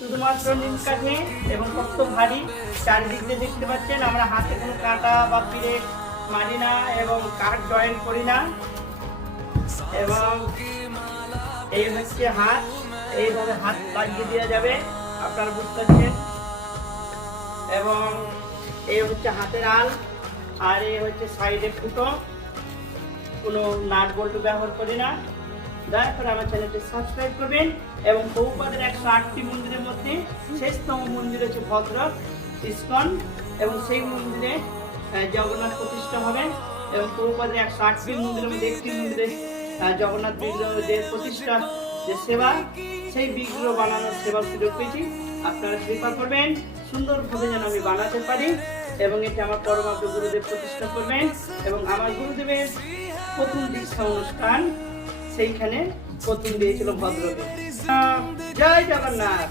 শুধুমাত্র নিম কাঠে এবং কত ভারী। চারিদিক দিয়ে দেখতে পাচ্ছেন আমরা হাতে কোনো কাঁটা বা পিড়ে মারি না এবং কাঠ জয়েন করি না। এবং এই হচ্ছে হাত, এইভাবে হাত লাগিয়ে দেওয়া যাবে, আপনারা বুঝতে পারছেন। এবং এই হচ্ছে হাতের আল, আর এই হচ্ছে সাইডে ফুটো, কোনো নাট বল্টু ব্যবহার করি না। দয়া করে আমার চ্যানেলটি সাবস্ক্রাইব করবেন। এবং বহুপাদের 108টি মন্দিরের মধ্যে শেষতম মন্দির হচ্ছে ভদ্রক ইস্কন, এবং সেই মন্দিরে জগন্নাথ প্রতিষ্ঠা হবে। এবং বহুপাদের 108টি মন্দিরের মধ্যে একটি মন্দিরে জগন্নাথ বিগ্রহ যে প্রতিষ্ঠা যে সেবা, সেই বিগ্রহ বানানোর সেবার সুযোগ পেয়েছি। আপনারা কৃপা করবেন সুন্দরভাবে যেন আমি বানাতে পারি। এবং এটা আমার পরমাত্ম গুরুদেব প্রতিষ্ঠা করবেন। এবং আমার গুরুদেবের প্রথম দীক্ষা অনুষ্ঠান সেইখানে প্রথম দিয়েছিল ভদ্রকে। জয় জগন্নাথ।